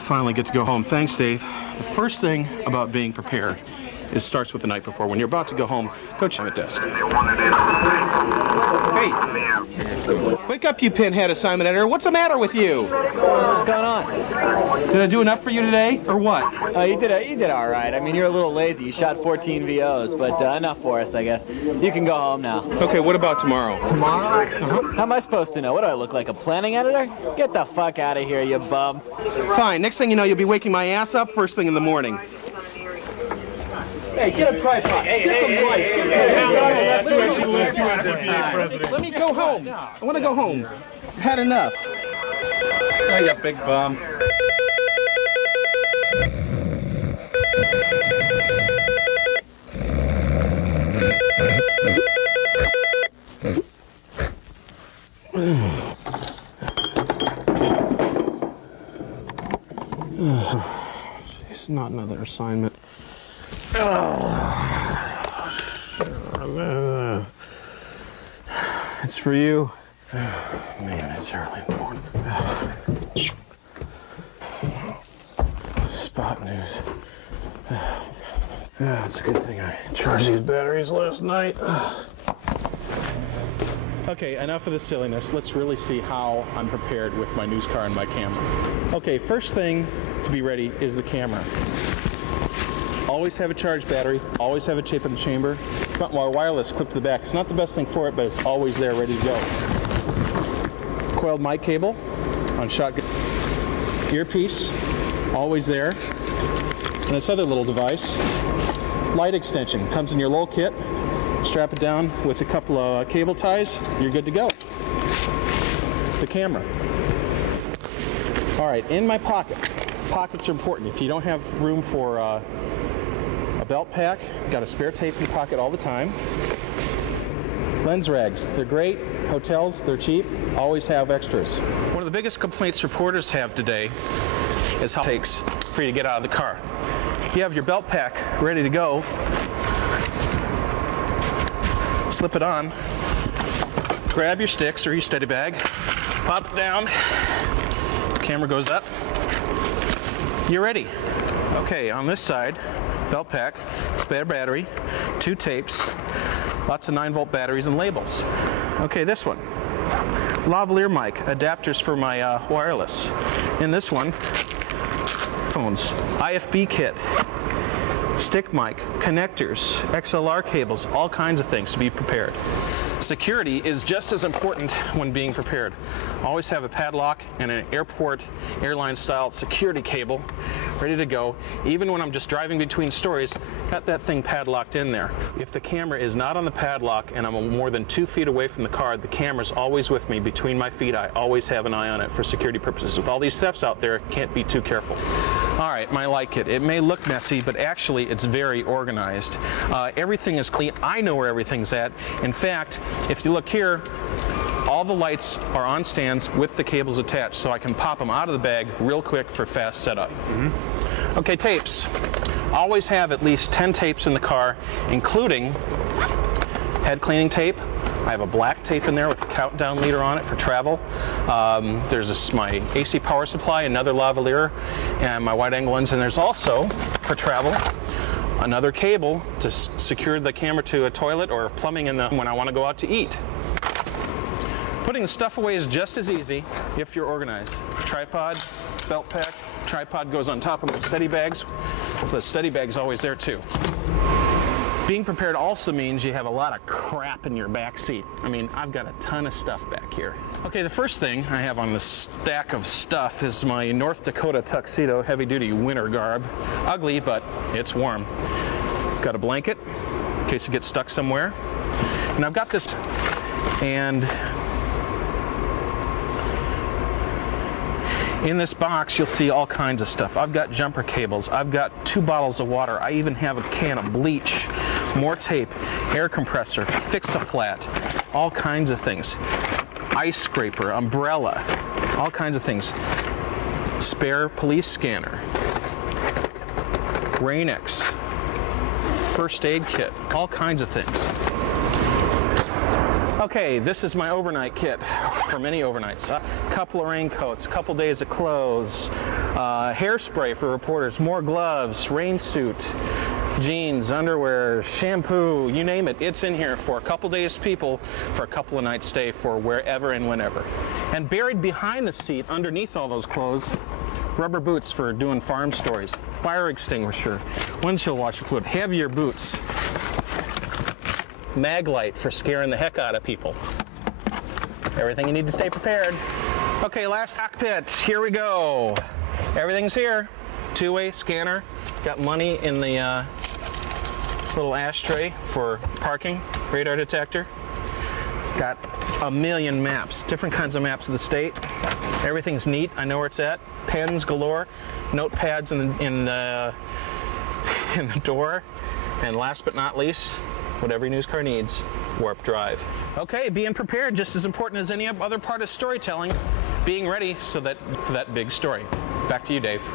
Finally get to go home. Thanks, Dave. The first thing about being prepared is starts with the night before. When you're about to go home, go check at desk. Hey, wake up, you pinhead assignment editor. What's the matter with you? What's going on? Did I do enough for you today, or what? You did all right. I mean, you're a little lazy. You shot 14 VOs, but enough for us, I guess. You can go home now. Okay, what about tomorrow? Tomorrow? How am I supposed to know? What do I look like, a planning editor? Get the fuck out of here, you bum. Fine. Next thing you know, you'll be waking my ass up first thing in the morning. Hey, get a tripod. Get some lights. Let me go home. I want to go home. I've had enough. Oh, you big bum. It's not another assignment. It's for you. Man, it's early in the morning. Spot news. It's a good thing I charged these batteries last night. Okay, enough of the silliness. Let's really see how I'm prepared with my news car and my camera. Okay, first thing to be ready is the camera. Always have a charged battery, always have a tape in the chamber. Wireless clip to the back. It's not the best thing for it, but it's always there ready to go. Coiled mic cable on shotgun. Earpiece, always there. And this other little device, light extension, comes in your little kit. Strap it down with a couple of cable ties, you're good to go. The camera. All right, in my pocket. Pockets are important. If you don't have room for a belt pack, got a spare tape in your pocket all the time. Lens rags, they're great. Hotels, they're cheap. Always have extras. One of the biggest complaints reporters have today is how it takes for you to get out of the car. You have your belt pack ready to go. Slip it on. Grab your sticks or your steady bag. Pop it down. The camera goes up. You're ready. Okay, on this side, belt pack, spare battery, 2 tapes, lots of 9-volt batteries and labels. Okay, this one, lavalier mic, adapters for my wireless. In this one, phones, IFB kit, stick mic, connectors, XLR cables, all kinds of things to be prepared. Security is just as important when being prepared. Always have a padlock and an airline style security cable ready to go. Even when I'm just driving between stories, got that thing padlocked in there. If the camera is not on the padlock and I'm more than 2 feet away from the car, the camera's always with me between my feet. I always have an eye on it for security purposes. With all these thefts out there, can't be too careful. All right, my light kit. It may look messy, but actually it's very organized. Everything is clean. I know where everything's at. In fact, if you look here, all the lights are on stands with the cables attached, so I can pop them out of the bag real quick for fast setup. Okay, tapes. Always have at least 10 tapes in the car, including head cleaning tape. I have a black tape in there with a countdown leader on it for travel. There's my AC power supply, another lavalier, and my wide angle lens. And there's also, for travel, another cable to secure the camera to a toilet or plumbing when I want to go out to eat. Putting the stuff away is just as easy if you're organized. Tripod, belt pack, tripod goes on top of my steady bags, so the steady bag's always there too. Being prepared also means you have a lot of crap in your back seat. I mean, I've got a ton of stuff back here. Okay, the first thing I have on this stack of stuff is my North Dakota tuxedo heavy-duty winter garb. Ugly, but it's warm. Got a blanket in case you get stuck somewhere. And I've got this, and in this box, you'll see all kinds of stuff. I've got jumper cables. I've got 2 bottles of water. I even have a can of bleach, more tape, air compressor, fix-a-flat, all kinds of things. Ice scraper, umbrella, all kinds of things. Spare police scanner, Rain-X, first aid kit, all kinds of things. Okay, this is my overnight kit. for many overnights. A couple of raincoats, a couple days of clothes, hairspray for reporters, more gloves, rain suit, jeans, underwear, shampoo, you name it. It's in here for a couple days people for a couple of nights stay for wherever and whenever. And buried behind the seat, underneath all those clothes, rubber boots for doing farm stories, fire extinguisher, windshield washer fluid, heavier boots, mag light for scaring the heck out of people. Everything you need to stay prepared. Okay, last cockpit, here we go. Everything's here. Two-way scanner, got money in the little ashtray for parking, radar detector. Got a million maps, different kinds of maps of the state. Everything's neat, I know where it's at. Pens galore, notepads in the door. And last but not least, what every news car needs, warp drive. Okay, being prepared, just as important as any other part of storytelling, being ready for that big story. Back to you, Dave.